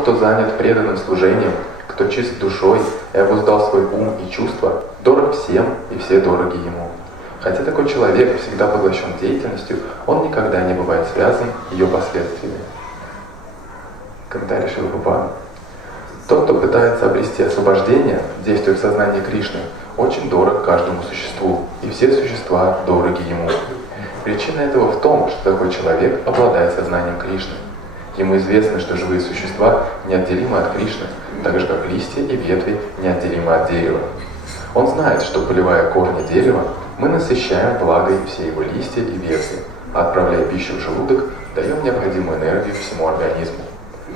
Тот, кто занят преданным служением, кто чист душой и обуздал свой ум и чувства, дорог всем, и все дороги ему. Хотя такой человек всегда поглощен деятельностью, он никогда не бывает связан ее последствиями. Комментарий Шрилы Прабхупады. Тот, кто пытается обрести освобождение, действуя в сознании Кришны, очень дорог каждому существу, и все существа дороги ему. Причина этого в том, что такой человек обладает сознанием Кришны. Ему известно, что живые существа неотделимы от Кришны, так же как листья и ветви неотделимы от дерева. Он знает, что, поливая корни дерева, мы насыщаем влагой все его листья и ветви, а отправляя пищу в желудок, даем необходимую энергию всему организму.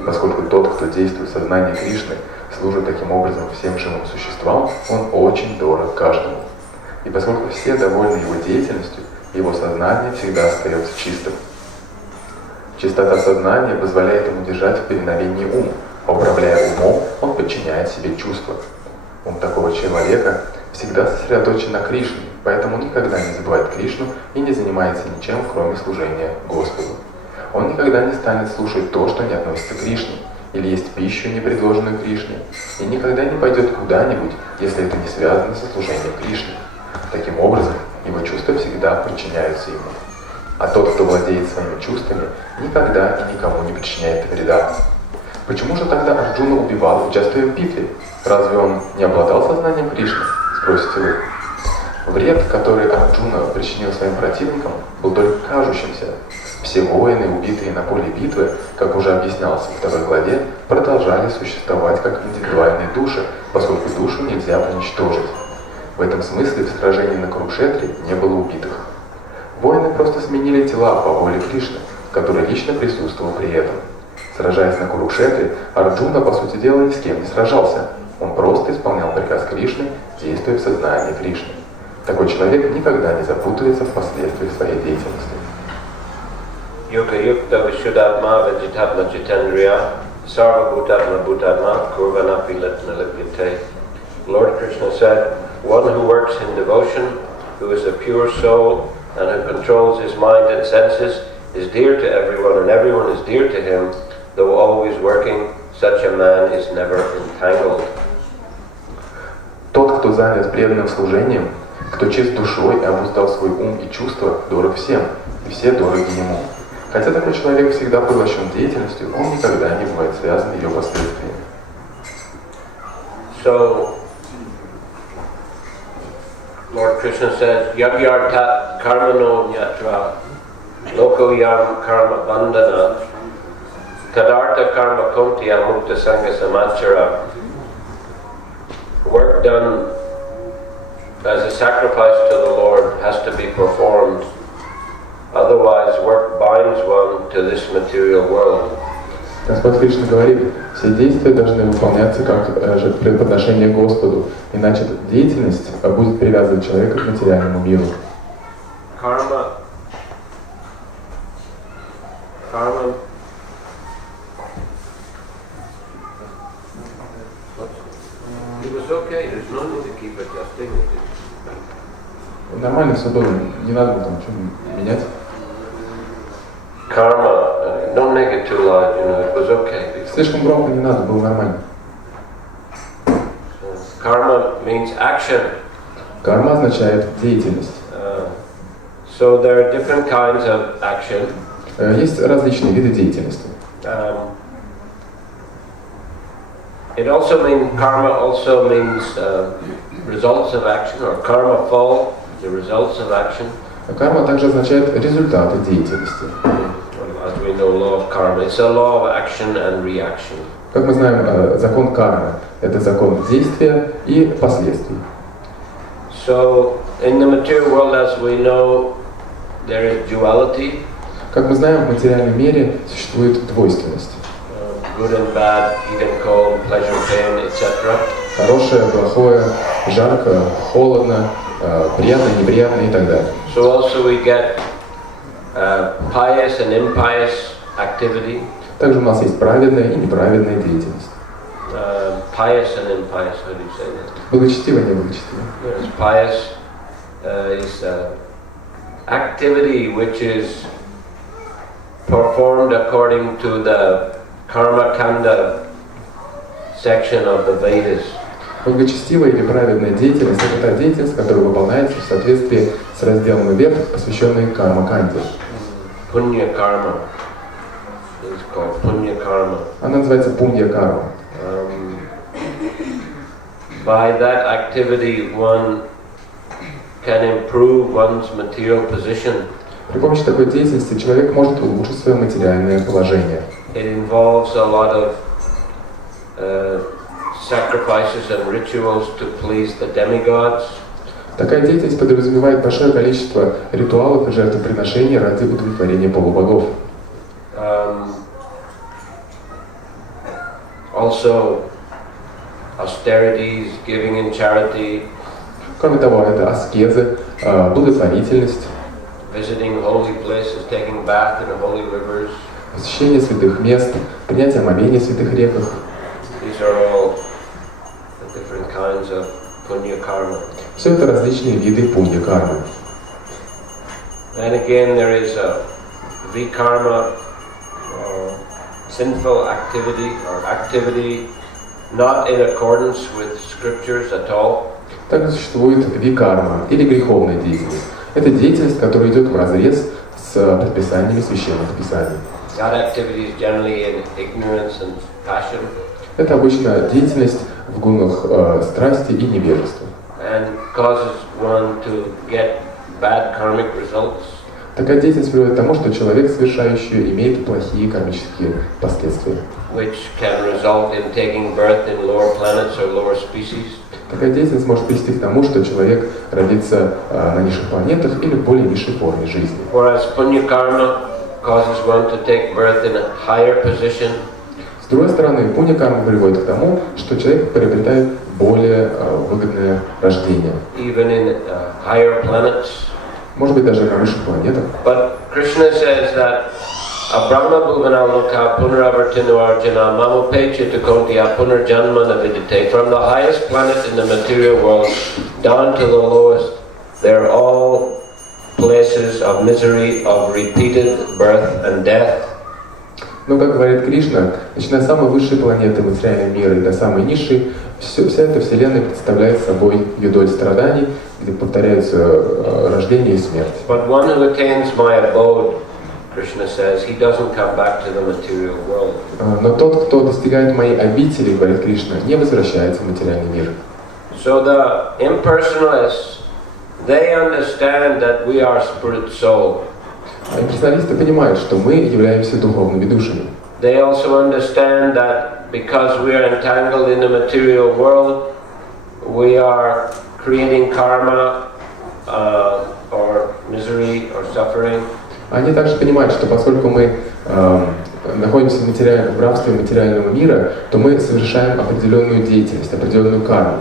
Поскольку тот, кто действует в сознании Кришны, служит таким образом всем живым существам, он очень дорог каждому. И поскольку все довольны его деятельностью, его сознание всегда остается чистым. Чистота сознания позволяет ему держать в повиновении ум, а управляя умом, он подчиняет себе чувства. Ум такого человека всегда сосредоточен на Кришне, поэтому никогда не забывает Кришну и не занимается ничем, кроме служения Господу. Он никогда не станет слушать то, что не относится к Кришне, или есть пищу, не предложенную Кришне, и никогда не пойдет куда-нибудь, если это не связано со служением Кришне. Таким образом, его чувства всегда подчиняются ему. А тот, кто владеет своими чувствами, никогда и никому не причиняет вреда. Почему же тогда Арджуна убивал, участвуя в битве? Разве он не обладал сознанием Кришны? Спросите вы. Вред, который Арджуна причинил своим противникам, был только кажущимся. Все воины, убитые на поле битвы, как уже объяснялось во второй главе, продолжали существовать как индивидуальные души, поскольку душу нельзя уничтожить. В этом смысле в сражении на Курукшетре не было убитых. Воины просто сменили тела по воле Кришны, который лично присутствовал при этом. Сражаясь на Курукшетре, Арджуна, по сути дела, ни с кем не сражался. Он просто исполнял приказ Кришны, действуя в сознании Кришны. Такой человек никогда не запутается в последствиях своей деятельности. Yuga yukta vishuddhatma vajithatma jitendriya sarva bhutatma bhutatma kurvanapi litna lipyate. Lord Krishna said, one who works in devotion, who is a pure soul, and who controls his mind and senses, is dear to everyone, and everyone is dear to him. Though always working, such a man is never entangled. Тот, кто занят преданным служением, кто чист душой и обуздал свой ум и чувства, дорог всем, и все дороги ему. Хотя такой человек всегда поглощен деятельностью, он никогда не бывает связан ее последствиями. So, Lord Krishna says, Yagyartat karmano nyatra loko yam karma bandhana tadartha karma kontya mukta sangha samachara. Work done as a sacrifice to the Lord has to be performed. Otherwise, work binds one to this material world. Господь Кришна говорит, все действия должны выполняться как жертвоприношение Господу, иначе деятельность будет привязывать человека к материальному миру. Karma. It was okay. There's no need to keep adjusting it. Нормально все было, не надо было там что-то менять. Karma, don't make it too loud, you know, it was okay. Слишком громко не надо, было нормально. Karma means action. Карма означает деятельность. So there are different kinds of action. Есть различные виды деятельности. It also means, karma also means results of action, or karma fall, the results of action. Карма также означает результаты деятельности. As we know, law of karma, it's a law of action and reaction. Как мы знаем, закон кармы – это закон действия и последствий. So, in the material world, as we know, there is duality. Как мы знаем, в материальном мире существует двойственность. Good and bad, heat and cold, pleasure, pain, etc. Хорошее, плохое, жарко, холодно, приятно, неприятно и так далее. So also we get pious and impious activity. Также у нас есть праведная и неправедная деятельность. Pious and impious, how do you say that? Благочестивая и неблагочестивая. Yes, pious is activity which is performed according to the karma kanda section of the Vedas. Благочестивая или праведная деятельность – это та деятельность, которая выполняется в соответствии с разделом вед, посвященной карма-канде. Punya karma. It's called punya karma. Она называется пунья-карма. By that activity, one can improve one's material position. При помощи такой деятельности человек может улучшить свое материальное положение. It involves a lot of sacrifices and rituals to please the demigods. Такая деятельность подразумевает большое количество ритуалов и жертвоприношений ради удовлетворения полубогов. Also, austerities, giving in charity. Кроме того, это аскезы, благотворительность, Visiting holy places, taking bath in holy rivers. посещение святых мест, принятие омовения в святых реках. These are all the different kinds of punya karma. Все это различные виды пунья-кармы. Then again, there is a vikarma, sinful activity or activity not in accordance with scriptures at all. Также существует викарма или греховная деятельность. Это деятельность, которая идет вразрез с предписаниями священных писаний. That activity is generally in ignorance and passion. Это обычно деятельность в гунах страсти и невежества. And causes one to get bad karmic results. Такая деятельность приводит к тому, что человек, совершающий ее, имеет плохие кармические последствия. Which can result in taking birth in lower planets or lower species. Такая деятельность может привести к тому, что человек родится на низших планетах или в более низшей форме жизни. Whereas punya karma causes one to take birth in a higher position. С другой стороны, пунья-карма приводит к тому, что человек приобретает более выгодное рождение. Even in higher planets. Может быть, даже на высших планетах. But Krishna says that Abrahma bhuvanaloka punaravartinu arjuna mamupecha kontiya punarjanma navidite. From the highest planet in the material world down to the lowest, they're all places of misery, of repeated birth and death. Но, как говорит Кришна, начиная с самой высшей планеты материального мира и до самой низшей, вся эта вселенная представляет собой юдоль страданий, где повторяются рождение и смерть. But one who attains my abode, Krishna says, he doesn't come back to the material world. Но тот, кто достигает моей обители, говорит Кришна, не возвращается в материальный мир. So the impersonalists, they understand that we are spirit soul. Имперсоналисты понимают, что мы являемся духовными душами. They also understand that because we are entangled in the material world, we are creating karma or misery or suffering. Они также понимают, что поскольку мы находимся в рабстве материального мира, то мы совершаем определенную деятельность, определенную карму.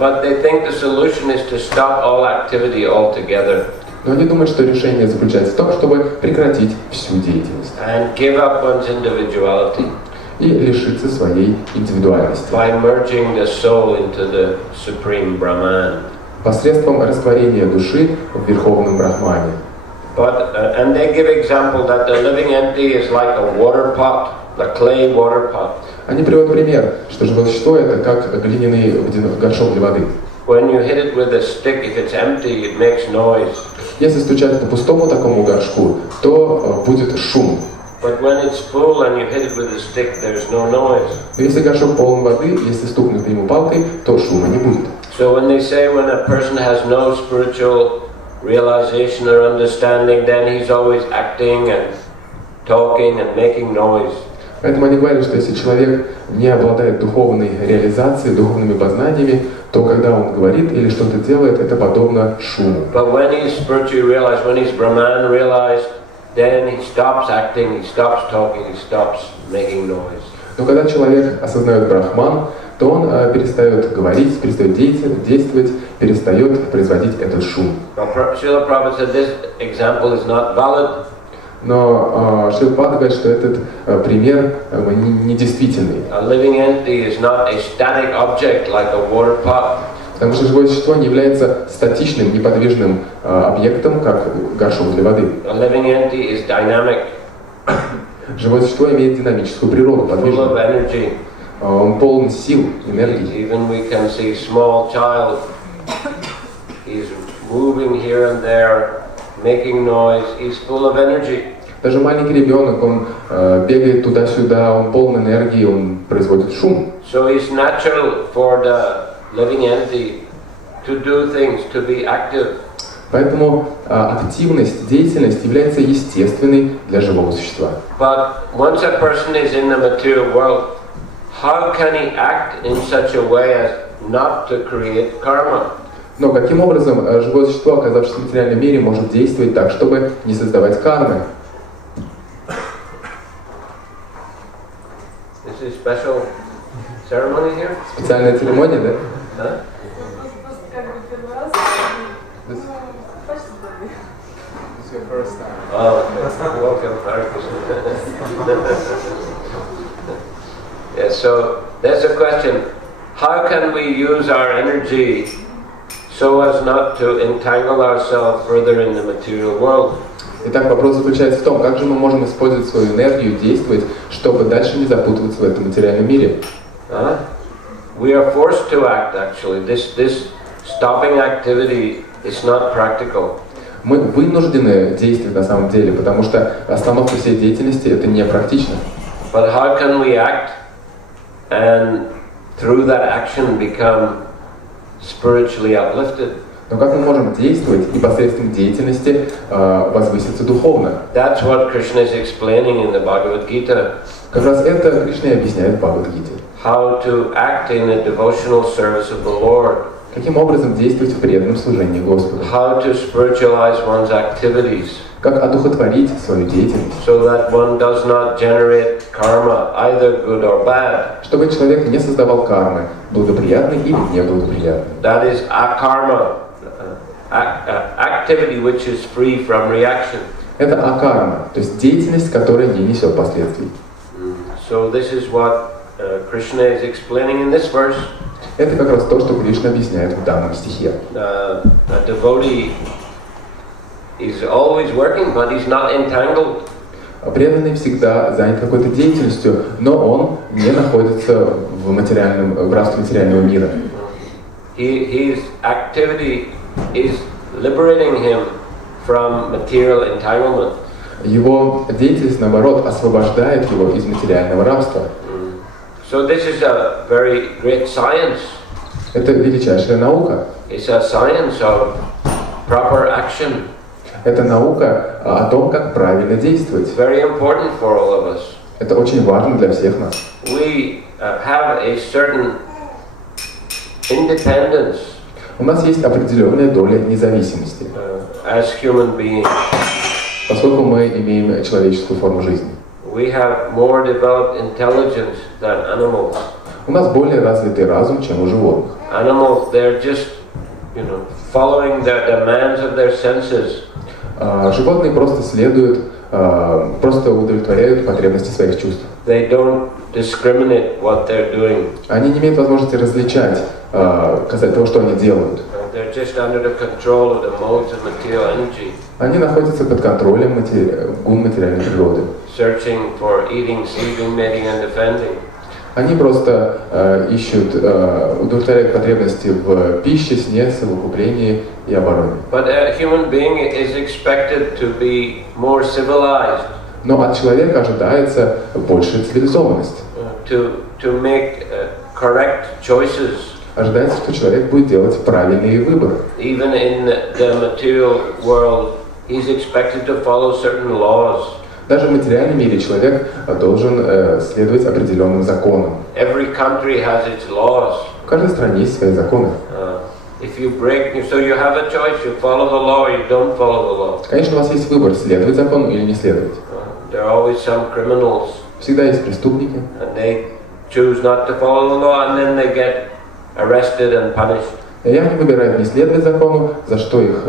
But they think the solution is to stop all activity altogether. Но они думают, что решение заключается в том, чтобы прекратить всю деятельность. And give up one's individuality. И лишиться своей индивидуальности. By merging the soul into the supreme Brahman. Посредством растворения души в верховном Брахмане. But and they give example that the living entity is like a water pot, a clay water pot. Они приводят пример, что живое существо это как глиняный горшок для воды. When you hit it with a stick, if it's empty, it makes noise. Если стучать по пустому такому горшку, то будет шум. But when it's full and you hit it with a stick, there's no noise. Но если горшок полон воды, если стукнуть по нему палкой, то шума не будет. So when they say when a person has no spiritual realization or understanding, then he's always acting and talking and making noise. Поэтому они говорят, что если человек не обладает духовной реализацией, духовными познаниями, то когда он говорит или что-то делает, это подобно шуму. But when he's spiritually realized, when he's Brahman realized, then he stops acting, he stops talking, he stops making noise. Но когда человек осознает Брахман, то он перестает говорить, перестает действовать, перестает производить этот шум. Шрила Прабхупада said this example is not valid. Но Шрила Прабхупада говорит, что этот пример недействительный. A living entity is not a static object like a water pot. Потому что живое существо не является статичным, неподвижным объектом, как горшок для воды. A living entity is dynamic. Живое существо имеет динамическую природу, подвижную, Он полон сил, энергии. Even we can see small child, he's moving here and there, making noise, he's full of energy. Даже маленький ребенок, он бегает туда-сюда, он полон энергии, он производит шум. So it's natural for the living entity to do things, to be active. Поэтому активность, деятельность является естественной для живого существа. But once a person is in the material world, how can he act in such a way as not to create karma? Но каким образом живое существо, оказавшись в материальном мире, может действовать так, чтобы не создавать кармы? This is special ceremony here? Специальная церемония, да? Huh? It's your first time. Oh, okay. Welcome, Hare Krishna. Yeah, so that's a question. How can we use our energy so as not to entangle ourselves further in the material world? Итак, вопрос заключается в том, как же мы можем использовать свою энергию, действовать, чтобы дальше не запутываться в этом материальном мире. We are forced to act, actually. This stopping activity is not practical. Мы вынуждены действовать на самом деле, потому что остановка всей деятельности это не практично. But how can we act and through that action become spiritually uplifted? Но как мы можем действовать и посредством деятельности возвыситься духовно? That's what Krishna is explaining in the Bhagavad Gita. Как раз это Кришна и объясняет в Бхагавад-гите. How to act in a devotional service of the Lord. Каким образом действовать в преданном служении Господу? How to spiritualize one's activities. Как одухотворить свою деятельность? So that one does not generate karma, either good or bad. Чтобы человек не создавал кармы, благоприятной или неблагоприятной. That is akarma, activity which is free from reaction. Это акарма, то есть деятельность, которая не несет последствий. So this is what Krishna is explaining in this verse. Это как раз то, что Кришна объясняет в данном стихе. A devotee is always working, but he's not entangled. Преданный всегда занят какой-то деятельностью, но он не находится в рабстве материального мира. His activity is liberating him from material entanglement. Его деятельность, наоборот, освобождает его из материального рабства. So this is a very great science. Это величайшая наука. It's a science of proper action. Это наука о том, как правильно действовать. Very important for all of us. Это очень важно для всех нас. We have a certain independence. У нас есть определенная доля независимости, As human beings. поскольку мы имеем человеческую форму жизни. We have more developed intelligence than animals. У нас более развитый разум, чем у животных. Animals, they're just, following the demands of their senses. Животные просто следуют, просто удовлетворяют потребности своих чувств. They don't discriminate what they're doing. Они не имеют возможности различать, касательно того, что они делают. They're just under the control of the modes of material energy. Они находятся под контролем гун материальной природы. Searching for eating, sleeping, mating, and defending. Они просто ищут, удовлетворяют потребности в пище, сне, совокуплении и обороне. But a human being is expected to be more civilized. Но от человека ожидается большая цивилизованность. To make correct choices. Ожидается, что человек будет делать правильные выборы. Even in the material world, he's expected to follow certain laws. Даже в материальном мире человек должен следовать определенным законам. Every country has its laws. В каждой стране есть свои законы. If you break, so you have a choice: you follow the law or you don't follow the law. Конечно, у вас есть выбор, следовать закону или не следовать. There are always some criminals. Всегда есть преступники. And they choose not to follow the law, and then they get arrested and punished. И они выбирают не следовать закону, за что их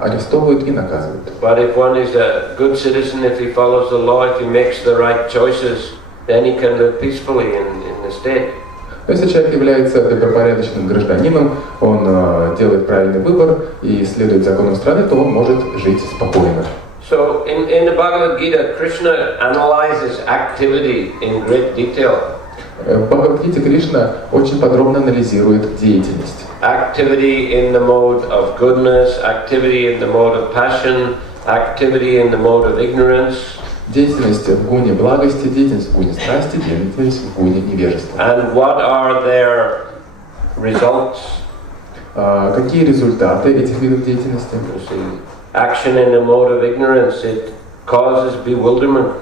арестовывают и наказывают. But if one is a good citizen, if he follows the law, if he makes the right choices, then he can live peacefully in the state. Но если человек является добропорядочным гражданином, он делает правильный выбор и следует законам страны, то он может жить спокойно. So in the Bhagavad Gita, Krishna analyzes activity in great detail. В Бхагавад-гите Кришна очень подробно анализирует деятельность. Activity in the mode of goodness, activity in the mode of passion, activity in the mode of ignorance. Деятельность в гуне благости, деятельность в гуне страсти, деятельность в гуне невежества. And what are their results? Какие результаты этих видов деятельности? Action in the mode of ignorance, it causes bewilderment.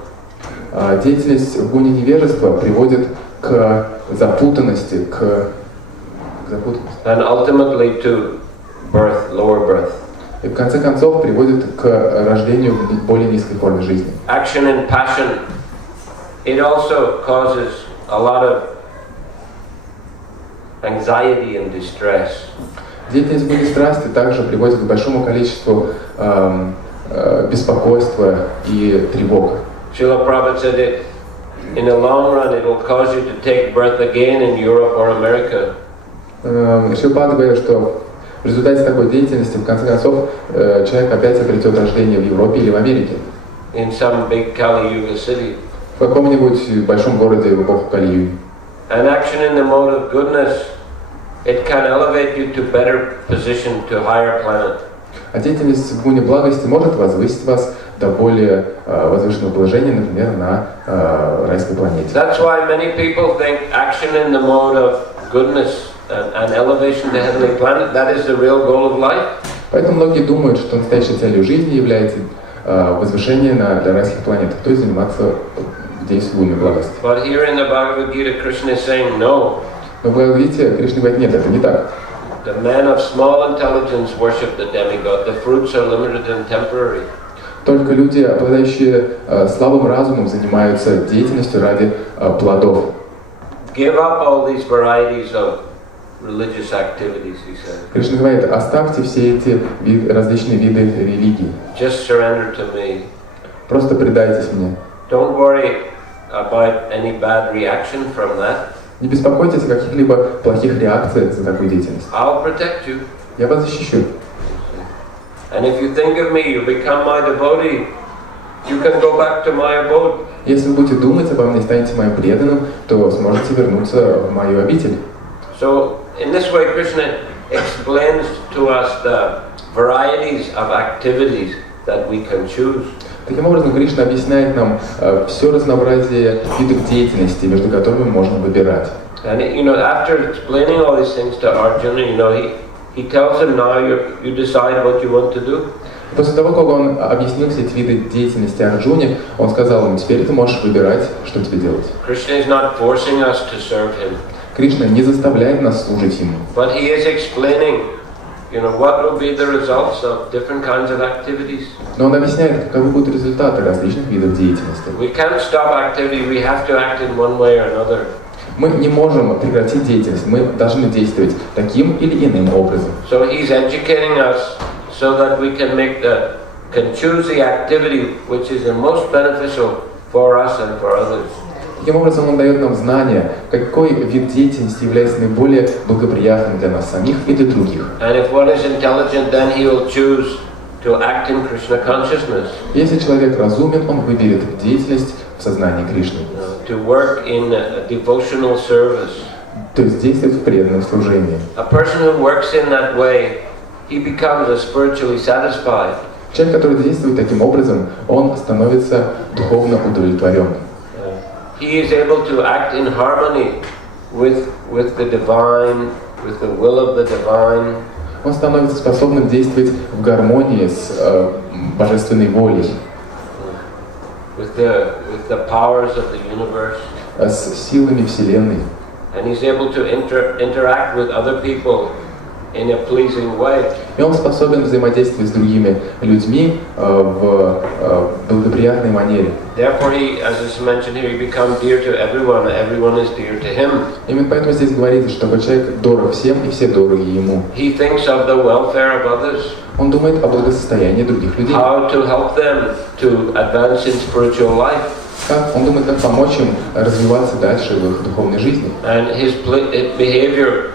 Деятельность в гуне невежества приводит к запутанности, And ultimately to birth, lower birth. И в конце концов приводит к рождению в более низкой форме жизни. Action and passion, it also causes a lot of anxiety and distress. Деятельность в гуне страсти также приводит к большому количеству беспокойства и тревог. Шрила Prabhupada said that in the long run it will cause you to take birth again in Europe or America. Шрила Прабхупада говорит, что в результате такой деятельности в конце концов человек опять обретет рождение в Европе или в Америке. In some big Kali Yuga city. В каком-нибудь большом городе в эпоху Кали-юги. And action in the mode of goodness, it can elevate you to better position, to higher planet. А деятельность в гуне благости может возвысить вас до более возвышенного положения, например, на райской планете. That's why many people think action in the mode of goodness and elevation to heavenly planet, that is the real goal of life. Поэтому многие думают, что настоящей целью жизни является возвышение на райских планетах, то есть заниматься действием гуны благости. But here in the Bhagavad Gita, Krishna is saying no. Но в Бхагавад-гите Кришна говорит, нет, это не так. The men of small intelligence worship the demigod. The fruits are limited and temporary. Только люди, обладающие слабым разумом, занимаются деятельностью ради плодов. Give up all these varieties of religious activities, he said. Кришна говорит, оставьте все эти различные виды религий. Just surrender to me. Просто предайтесь мне. Don't worry about any bad reaction from that. Не беспокойтесь о каких-либо плохих реакциях за такую деятельность. I'll protect you. Я вас защищу. And if you think of me, you become my devotee. You can go back to my abode. Если вы будете думать обо мне и станете моим преданным, то сможете вернуться в мою обитель. So, in this way, Krishna explains to us the varieties of activities that we can choose. Таким образом, Кришна объясняет нам все разнообразие видов деятельности, между которыми можно выбирать. And after explaining all these things to Arjuna, he tells him now you decide what you want to do. После того, как он объяснил все эти виды деятельности Арджуне, он сказал ему: теперь ты можешь выбирать, что тебе делать. Krishna is not forcing us to serve him. Кришна не заставляет нас служить ему. But he is explaining, what will be the results of different kinds of activities. Но он объясняет, каковы будут результаты различных видов деятельности. We can't stop activity. We have to act in one way or another. Мы не можем прекратить деятельность. Мы должны действовать таким или иным образом. So he's educating us so that we can choose the activity which is the most beneficial for us and for others. Таким образом, он дает нам знания, какой вид деятельности является наиболее благоприятным для нас самих и для других. And if one is intelligent, then he will choose to act in Krishna consciousness. Если человек разумен, он выберет деятельность в сознании Кришны. To work in a devotional service. То есть действовать в преданном служении. A person who works in that way, he becomes spiritually satisfied. Человек, который действует таким образом, он становится духовно удовлетворенным. He is able to act in harmony with the divine, with the will of the divine. Он становится способным действовать в гармонии с божественной волей. With the powers of the universe. С силами Вселенной. And he's able to interact with other people in a pleasing way. И он способен взаимодействовать с другими людьми в благоприятной манере. Therefore, as is mentioned here, he becomes dear to everyone. Everyone is dear to him. Именно поэтому здесь говорится, что такой человек дорог всем и все дороги ему. He thinks of the welfare of others. Он думает о благосостоянии других людей. How to help them to advance in spiritual life. Он думает, как помочь им развиваться дальше в их духовной жизни. And his behavior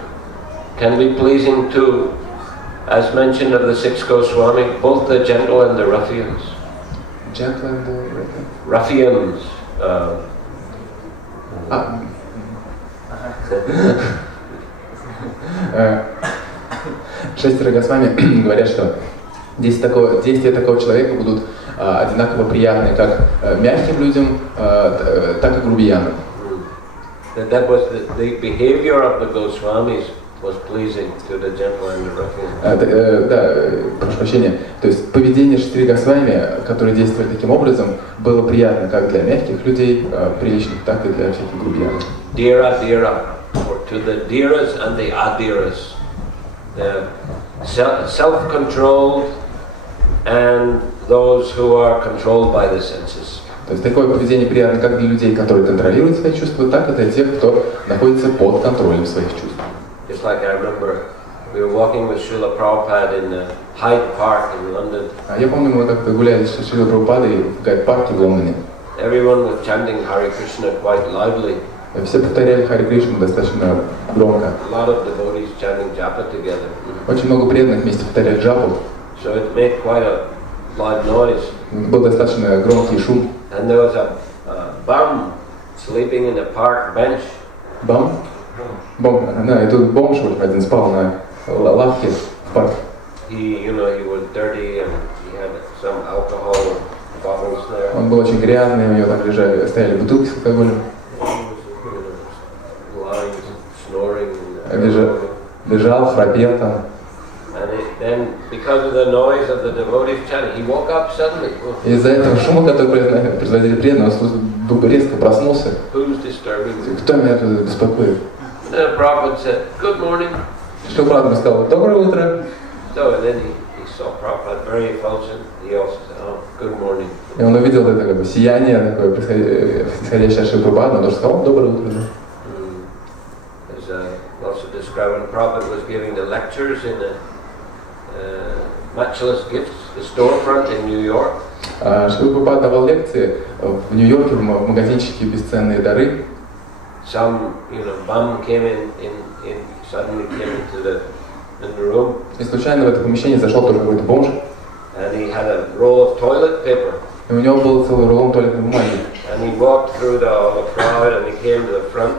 can be pleasing to, as mentioned of the six Goswami, both the gentle and the ruffians. Gentle and the ruffians. Шестеро Госвами говорят, что действия такого человека будут одинаково приятны как мягким людям, так и грубиянам. That was the behavior of the Goswamis was pleasing to the gentle and the ruffian. Да, прошу прощения. То есть поведение шестери Госвами, которые действовали таким образом, было приятно как для мягких людей, приличных, так и для всяких грубиянов. Dira, or to the diras and the adiras, the self-controlled and those who are controlled by the senses. То есть такое поведение приятно как для людей, которые контролируют свои чувства, так и для тех, кто находится под контролем своих чувств. Just like I remember, we were walking with Shrila Prabhupada in Hyde Park in London. Я помню, мы как-то гуляли с Шрилой Прабхупадой в Гайд-парке в Лондоне. Everyone was chanting Hare Krishna quite loudly. Все повторяли Харе Кришну достаточно громко. A lot of devotees chanting japa together. Очень много преданных вместе повторяли джапу. So it made quite a loud noise. Был достаточно громкий шум. And there was a bum sleeping in a park bench. Бам? Да, и тут бомж один спал на лавке в парке. He was dirty and he had some alcohol bottles there. Он был очень грязный, у него там стояли бутылки с алкоголем. Lying, snoring. Лежал, храпел там. And then, because of the noise of the devotees chanting, he woke up suddenly. Из-за этого шума, который производили преданные, он резко проснулся. Who's disturbing me? Кто меня тут беспокоит? The Prabhupada said, "Good morning." Что Прабхупада сказал? Доброе утро. So and then he saw Prabhupada very effulgent. He also said, "Oh, good morning." И он увидел это как бы сияние такое, исходящее от Шрилы Прабхупады, он тоже сказал: доброе утро. There's also described when Prabhupada was giving the lectures in the Matchless Gifts, the storefront in New York. Шрила Прабхупада давал лекции в Нью-Йорке в магазинчике «Бесценные дары». Some, bum came suddenly came into the room. И случайно в это помещение зашел тоже какой-то бомж. And he had a roll of toilet paper. И у него был целый рулон туалетной бумаги. And he walked through all the crowd and he came to the front.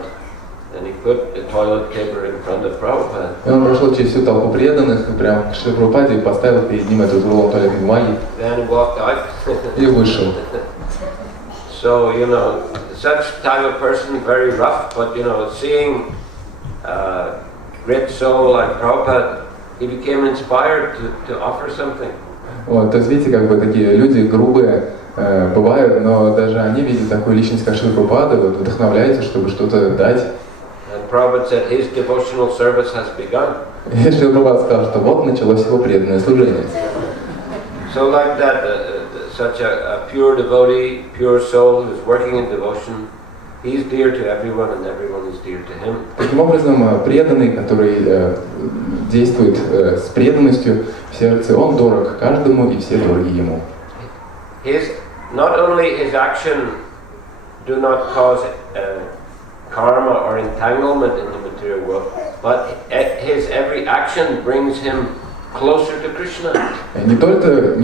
And he put the toilet paper in front of Prabhupada. И он прошел через всю толпу преданных и прям к Шриле Прабхупаде и поставил перед ним этот рулон туалетной бумаги. Then he walked out. И вышел. So, such type of person, very rough, but seeing great soul like Prabhupada, he became inspired to offer something. Вот, то есть видите, как бы такие люди грубые бывают, но даже они видят такую личность, как Шрила Прабхупада, вдохновляются, чтобы что-то дать. Prabhupada said his devotional service has begun. И Шрила Прабхупада сказал, что вот началось его преданное служение. So like that, such a pure devotee, pure soul who is working in devotion, he's dear to everyone and everyone is dear to him. Таким образом, преданный, который действует с преданностью в сердце, он дорог каждому и все дороги ему. Not only his action do not cause karma or entanglement in the material world, but his every action brings him closer to Krishna. Не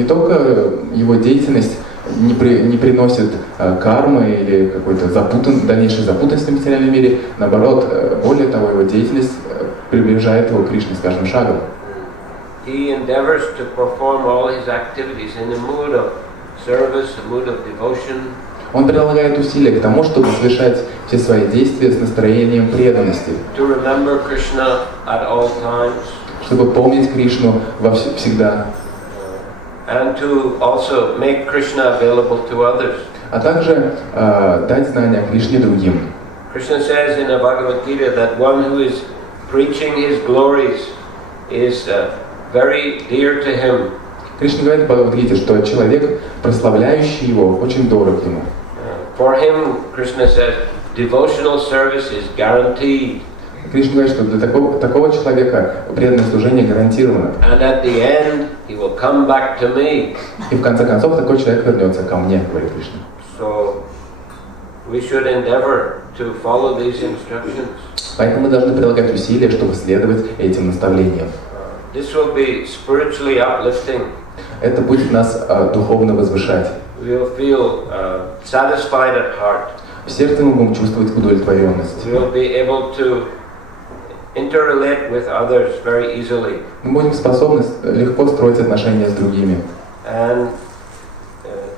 только его деятельность не приносит кармы или какой-то дальнейшей запутанности в материальном мире, наоборот, более того, его деятельность приближает его к Кришне с каждым шагом. He endeavors to perform all his activities in a mood of service, a mood of devotion. Он прилагает усилия к тому, чтобы совершать все свои действия с настроением преданности. To remember Krishna at all times. Чтобы помнить Кришну всегда. And to also make Krishna available to others. А также дать знания о Кришне другим. Krishna says in the Bhagavad Gita that one who is preaching his glories is very dear to him. Кришна говорит в Бхагавад-гите, что человек, прославляющий его, очень дорог ему. For him, Krishna says, devotional service is guaranteed. Кришна говорит, что для такого человека преданное служение гарантировано. And at the end, he will come back to me. И в конце концов такой человек вернется ко мне, говорит Кришна. So we should endeavor to follow these instructions. Поэтому мы должны прилагать усилия, чтобы следовать этим наставлениям. This will be spiritually uplifting. Это будет нас духовно возвышать. We'll feel satisfied at heart. В сердце мы будем чувствовать удовлетворенность. We'll be able to interrelate with others very easily. Мы будем способны легко строить отношения с другими. And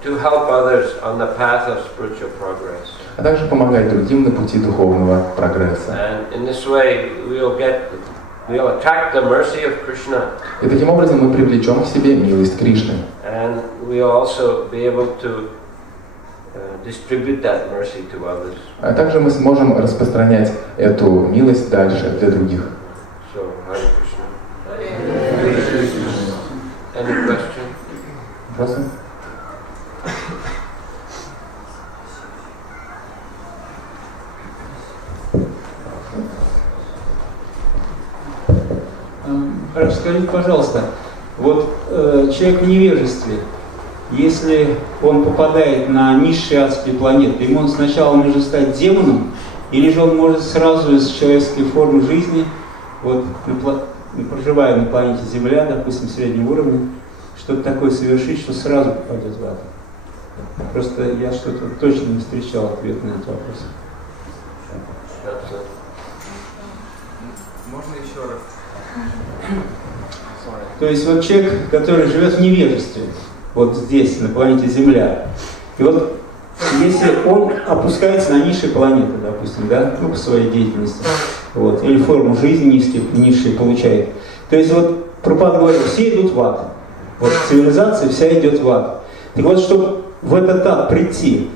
to help others on the path of spiritual progress. А также помогать другим на пути духовного прогресса. And in this way we'll attract the mercy of Krishna. И таким образом мы привлечем к себе милость Кришны. And we'll also be able to distribute that mercy to others. А также мы сможем распространять эту милость дальше для других. So, Hare Krishna. Any question? Вопросы? Скажите, пожалуйста, вот человек в невежестве, если он попадает на низшие адские планеты, ему он сначала нужно стать демоном, или же он может сразу из человеческой формы жизни, вот, проживая на планете Земля, допустим, среднего уровня, что-то такое совершить, что сразу попадет в ад? Просто я что-то точно не встречал ответ на этот вопрос. Можно еще раз? То есть вот человек, который живет в невежестве, вот здесь, на планете Земля, и вот если он опускается на низшие планеты, допустим, да, ну, по своей деятельности, вот, или форму жизни низшие получает, то есть вот Прабхупада говорит, все идут в ад, вот цивилизация вся идет в ад. Так вот, чтобы в этот ад прийти,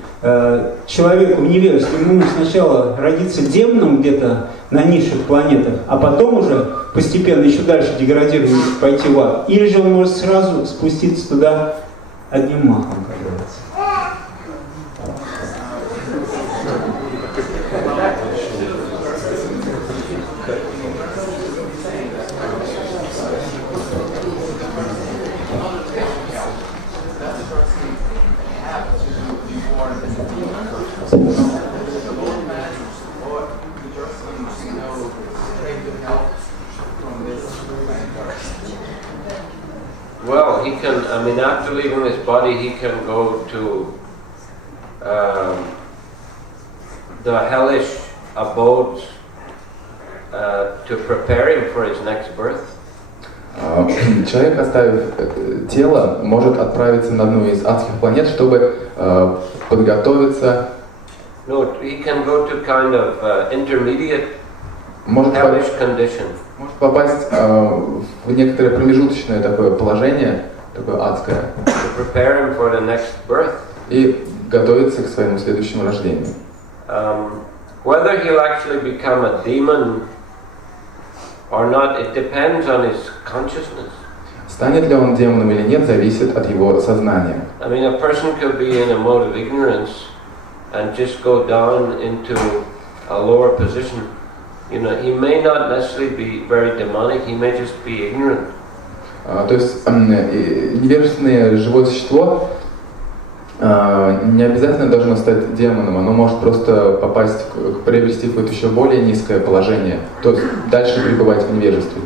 человеку в невежестве, ему сначала родиться демоном где-то на низших планетах, а потом уже постепенно еще дальше деградировать, пойти в ад. Или же он может сразу спуститься туда одним махом, как говорится. Well, he can, I mean, after leaving this body, he can go to the hellish abodes to prepare him for his next birth. Человек, оставив тело, может отправиться на одну из адских планет, чтобы подготовиться. No, he can go to kind of intermediate hellish condition. Может попасть в некоторое промежуточное такое положение, такое адское, и готовиться к своему следующему рождению. Whether he'll actually become a demon or not, it depends on his consciousness. Станет ли он демоном или нет, зависит от его сознания. I mean, a person could be in a mode of ignorance and just go down into a lower position. You know, he may not necessarily be very demonic, he may just be ignorant. То есть невежественное живое существо не обязательно должно стать демоном, оно может просто попасть, приобрести какое-то еще более низкое положение, то есть дальше пребывать в невежестве.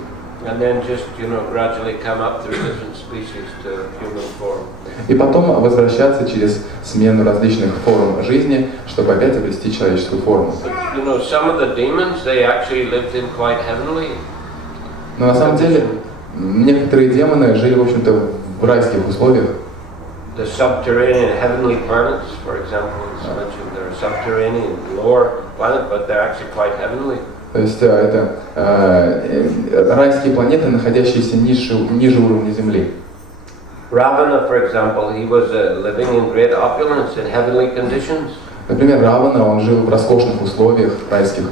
And then just, you know, gradually come up through different species to human form. И потом возвращаться через смену различных форм жизни, чтобы опять обрести человеческую форму. You know, some of the demons, they actually lived in quite heavenly. Но на самом деле некоторые демоны жили, в общем-то, в райских условиях. The subterranean heavenly planets, for example, it's mentioned there are subterranean lower planets, but they're actually quite heavenly. То есть это райские планеты, находящиеся ниже уровня Земли. Ravana, for example, he was living in great opulence in heavenly conditions. Например, Равана, он жил в роскошных условиях райских.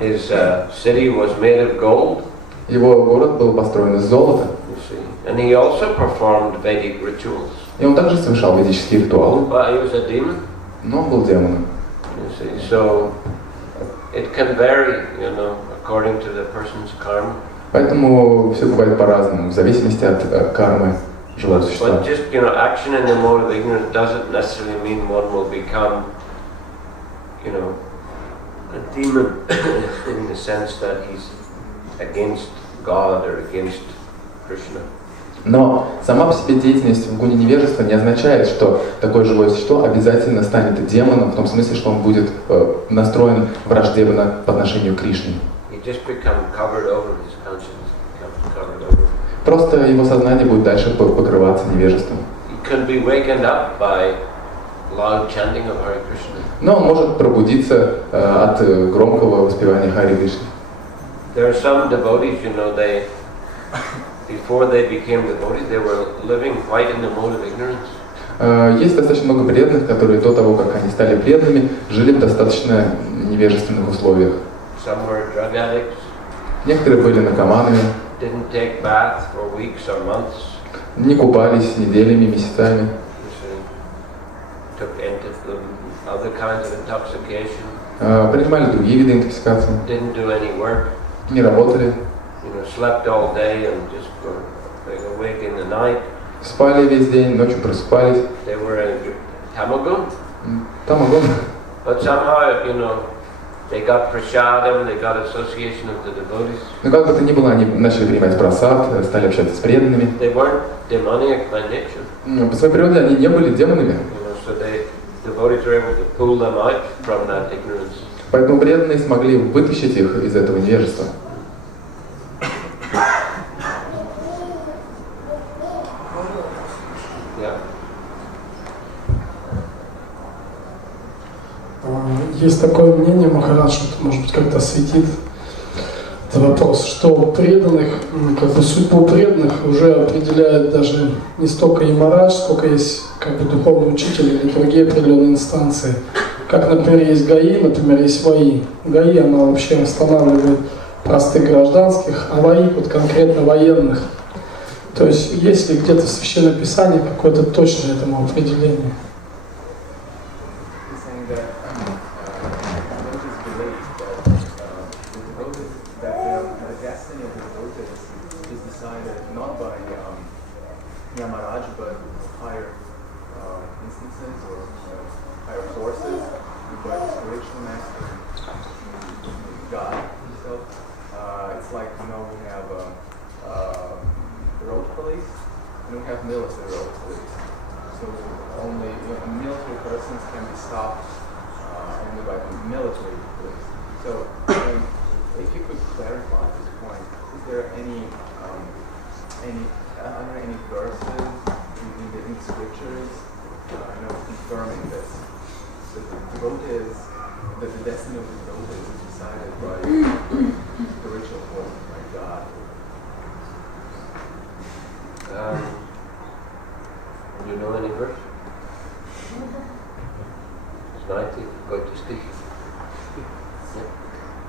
His city was made of gold. Его город был построен из золота. And he also performed Vedic rituals. И он также совершал ведические ритуалы. But he was a demon. Но он был демоном. So it can vary, you know, according to the person's karma. Поэтому все бывает по-разному, в зависимости от кармы живого существа. But just, you know, action in the mode of ignorance doesn't necessarily mean one will become, you know, a demon in the sense that he's against God or against Krishna. Но сама по себе деятельность в гуне невежества не означает, что такое живое существо обязательно станет демоном, в том смысле, что он будет настроен враждебно по отношению к Кришне. Просто его сознание будет дальше покрываться невежеством. Но он может пробудиться от громкого воспевания Харе Кришны. Before they became devotees, they were living quite in the mode of ignorance. Есть достаточно много преданных, которые до того, как они стали преданными, жили в достаточно невежественных условиях. Some were drug addicts. Некоторые были наркоманами. Didn't take baths for weeks or months. Не купались неделями, месяцами. Took other kinds of intoxication. Принимали другие виды интоксикации. Didn't do any work. Не работали. Slept all day and just were awake in the night. Спали весь день, ночью просыпались. They were in Tamagun. Тамагун. But somehow, they got prasadam, they got association of the devotees. Но как бы то ни было, они начали принимать прасад, стали общаться с преданными. They weren't demoniac by nature. По своей природе они не были демонами. So devotees were able to pull them out from that ignorance. Поэтому преданные смогли вытащить их из этого невежества. Есть такое мнение, Махарадж, что это, может быть, как-то осветит этот вопрос, что преданных, судьбу преданных уже определяет даже не столько Ямарадж, сколько есть духовный учитель или другие определенные инстанции. Как, например, есть ГАИ, например, есть ВАИ. ГАИ, она вообще останавливает простых гражданских, а ВАИ конкретно военных. То есть есть ли где-то в Священном Писании какое-то точное этому определение?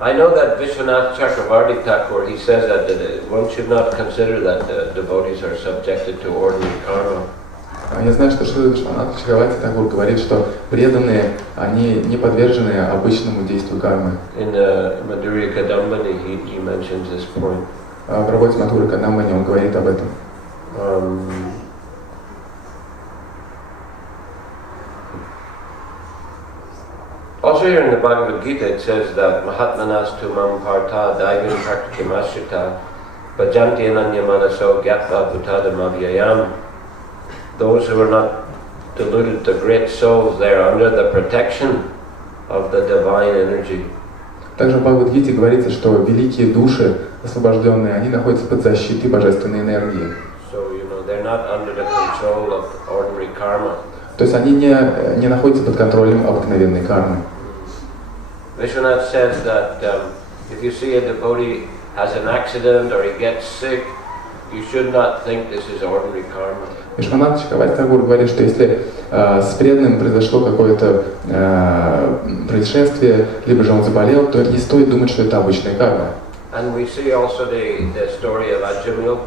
I know that Vishwanath Chakravarti Thakur, he says that one should not consider that devotees are subjected to ordinary karma. Я знаю, что Шрила Вишванатха Чакраварти Тхакур говорит, что преданные, они не подвержены обычному действию кармы. In Madhurya Kadambani, he mentions this point. В работе Мадхурья Кадамбани он говорит об этом. Also here in the Bhagavad Gita it says that Mahatmanas tu mam partha daivin praktimashrita bhajanti ananyamanaso gyatva bhutadam avyayam. Those who are not deluded to great souls, they are under the protection of the divine energy. Также в Бхагавад-гите говорится, что великие души, освобожденные, они находятся под защитой божественной энергии. So, they're not under the control of ordinary karma. То есть они не находятся под контролем обыкновенной кармы. Vishwanath says that if you see a devotee has an accident or he gets sick, you should not think this is ordinary karma. Вишванат Чакраварти Тхакур говорит, что если с преданным произошло какое-то происшествие, либо же он заболел, то не стоит думать, что это обычная карма. And we see also the story of Ajamil.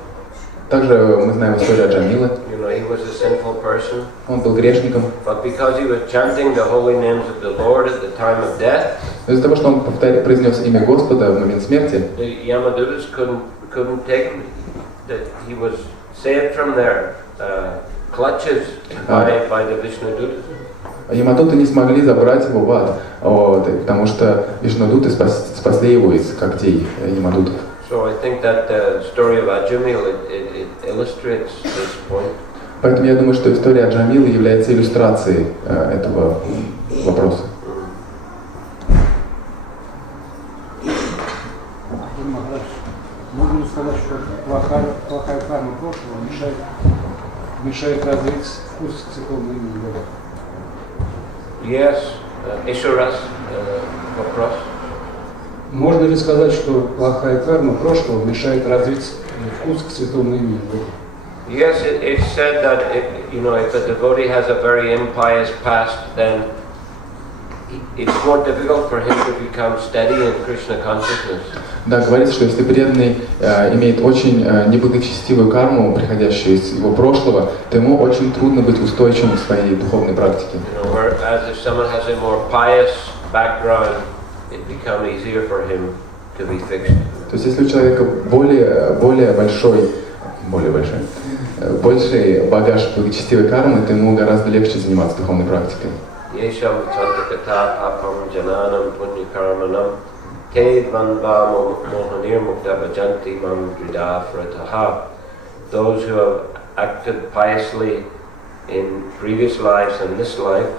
Также мы знаем историю Аджамилы. He was a sinful person. Он был грешником. But because he was chanting the holy names of the Lord at the time of death, из-за того, что он произнес имя Господа в момент смерти, the Yamadutas couldn't take him. That he was saved from their clutches by the Vishnudutas. Ямадуты не смогли забрать его в ад, потому что Вишнудуты спасли его из когтей Ямадутов. So I think that the story of Ajamil it illustrates this point. Поэтому я думаю, что история Аджамила является иллюстрацией этого вопроса. Можно сказать, что плохая карма прошлого мешает развить вкус к церковной линии. Yes, еще раз вопрос. Можно ли сказать, что плохая карма прошлого мешает развить вкус к святому имени? Yes, it's said that if a devotee has a very impious past, then it's more difficult for him to become steady in Krishna consciousness. Да, говорится, что если преданный имеет очень неблагочестивую карму, приходящую из его прошлого, то ему очень трудно быть устойчивым в своей духовной практике. Whereas if someone has a more pious background, it becomes easier for him to be fixed. То есть если у человека более большой багаж благочестивой кармы, то ему гораздо легче заниматься духовной практикой. Those who have acted piously in previous lives and this life,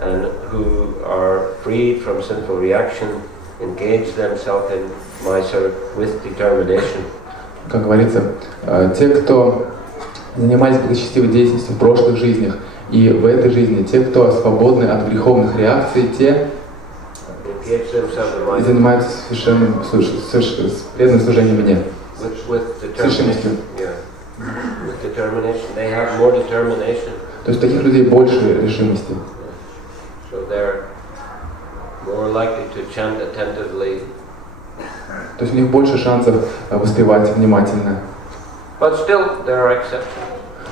and who are freed from sinful reaction, engage themselves in my service with determination. Как говорится, те, кто занимались благочестивой деятельностью в прошлых жизнях и в этой жизни, те, кто свободны от греховных реакций, те занимаются преданным служением мне. С решимостью. То есть у таких людей больше решимости. То есть у них больше шансов воспевать внимательно. But still, there are exceptions.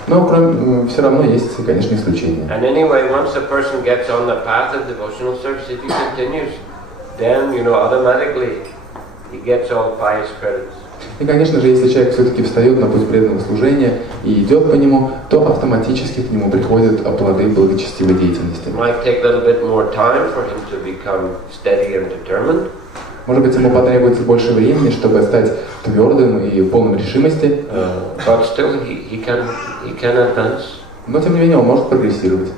Но все равно есть, конечно, исключения. And anyway, once a person gets on the path of devotional service, if he continues, then automatically he gets all pious credits. И, конечно же, если человек все-таки встает на путь преданного служения и идет по нему, то автоматически к нему приходят плоды благочестивой деятельности. Might take a little bit more time for him to become steady and determined. Может быть, ему потребуется больше времени, чтобы стать твердым и полным решимости. But still, he can advance. Но тем не менее, он может прогрессировать.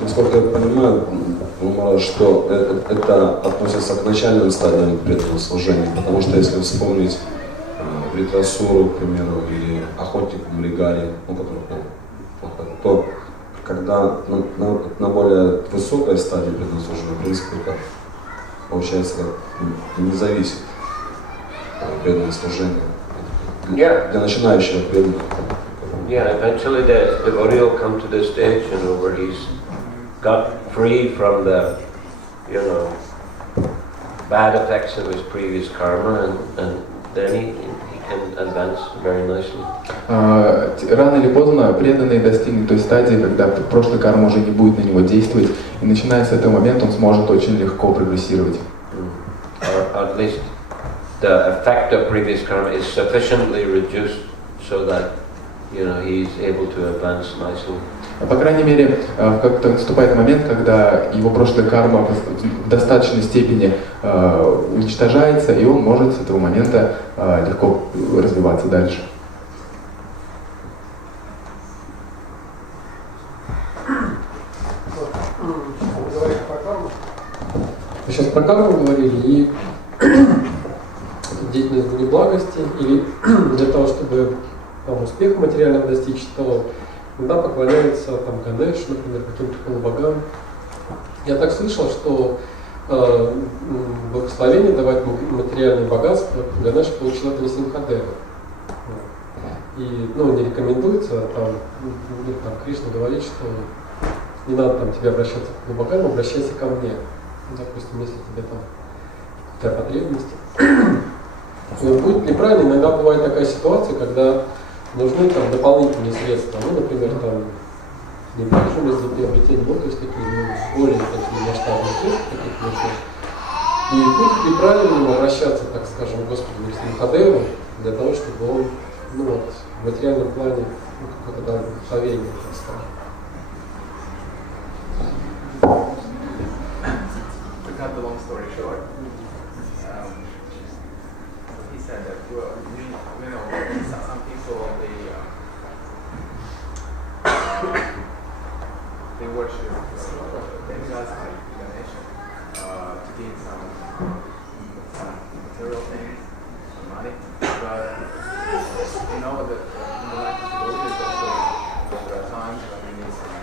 Насколько я понимаю, что это относится к начальным стадиям преданного служения, потому что если вспомнить Вритрасуру, к примеру, или охотника Млигари, то когда на более высокой стадии преданного служения, в принципе, как получается, не зависит преданное служение для начинающего преданного. Yeah, eventually the devotee will come to this stage, where he's got free from the, bad effects of his previous karma, and then he can advance very nicely. Рано или поздно преданный достигнет той стадии, когда прошлая карма уже не будет на него действовать, и начиная с этого момента он сможет очень легко прогрессировать. Or at least the effect of previous karma is sufficiently reduced so that he's able to advance nicely. По крайней мере, как-то наступает момент, когда его прошлая карма в достаточной степени уничтожается, и он может с этого момента легко развиваться дальше. Вы сейчас про карму говорили, и деятельность в неблагости, или для того, чтобы успеха материального достичь, то иногда поклоняются Ганеш, например, каким-то полубогам. Я так слышал, что благословение давать материальное богатство Ганеш получил это не Симхадева. И не рекомендуется, там Кришна говорит, что не надо тебе обращаться к полубогам, обращайся ко мне. Допустим, если тебе какая потребность. Будет неправильно, иногда бывает такая ситуация, когда нужны дополнительные средства, например, недвижимость для приобретения, то есть такие более такие масштабные средства, таких нужны. И будет неправильно обращаться, так скажем, к Господу Симхадеву, для того, чтобы он, в материальном плане, какое-то благословение, так скажем. story short, he said that some people they worship demigods like Ganesha to gain some material things, some money. But you know that in the life of the Buddha, there are times when we need some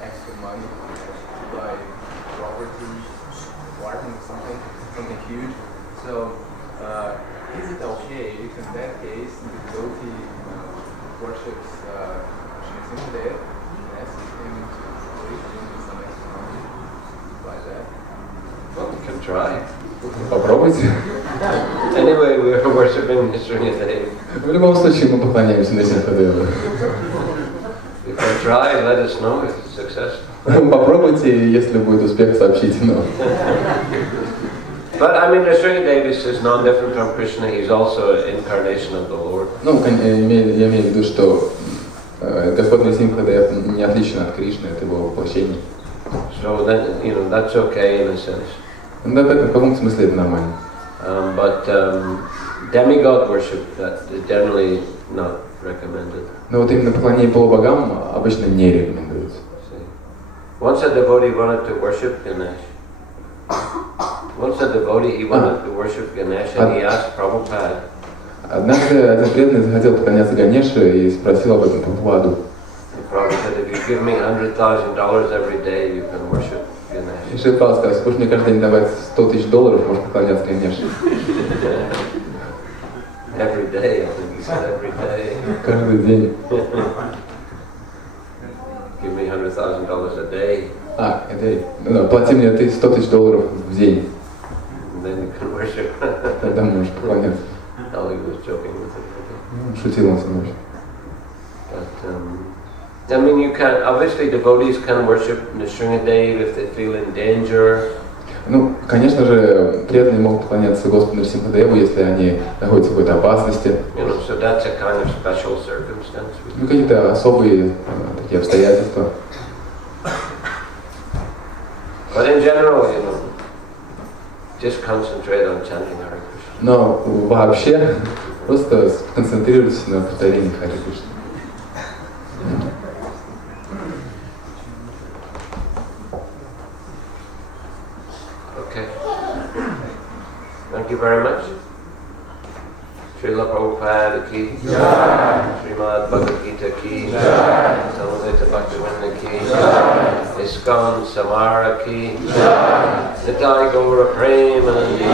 extra money to buy property, apartment, something huge. So is it okay if in that case the devotee worships Shri Simhadev and asks him to please give me some extra money to buy that? Well, you can try. Попробуйте. Anyway, we are worshiping Shridadev. В любом случае мы поклоняемся на Симхадеву. If you try, let us know if it's successful. Попробуйте, если будет успех, сообщите нам. But I mean, Shridadev is non-different from Krishna. He's also an incarnation of the Lord. Ну, я имею в виду, что Господь Симхадев не отличен от Кришны, это его воплощение. So then, that's okay in a sense. Да, в каком смысле это нормально. But demigod worship that is generally not recommended. Но вот именно поклонение полубогам обычно не рекомендуется. Once a devotee wanted to worship Ganesh. Once a devotee he wanted to worship Ganesh and he asked Prabhupada. Однажды один преданный захотел поклоняться Ганеше и спросил об этом Прабхупаду. Prabhupada said, if you give me $100,000 every day, you can worship Ganesh. И Шрила Прабхупада сказал, если будешь мне каждый день давать $100,000, можешь поклоняться Ганеше. Every day, I think he said every day. Каждый день. Give me $100,000 a day. Плати мне $100,000 в день. And then you can worship. Тогда можешь поклоняться. Oh, he was joking with it. Шутил он со мной. But I mean, you can obviously devotees can worship Nrsimhadev if they feel in danger. Ну, конечно же, преданные могут поклоняться Господу Нрсимхадеву, если они находятся в какой-то опасности. So that's a kind of special circumstance. Ну, какие-то особые такие обстоятельства. But in general, just concentrate on chanting Hare Krishna. Но вообще, просто концентрируйтесь на повторении Харе Кришны. Okay. Thank you very much. Shrila Prabhupade ki jai. Srimad Bhagavad Gita ki jai. Samaveta Bhaktivinoda ki jai. ISKCON Samara ki jai. Nitai Gaura Premanandi.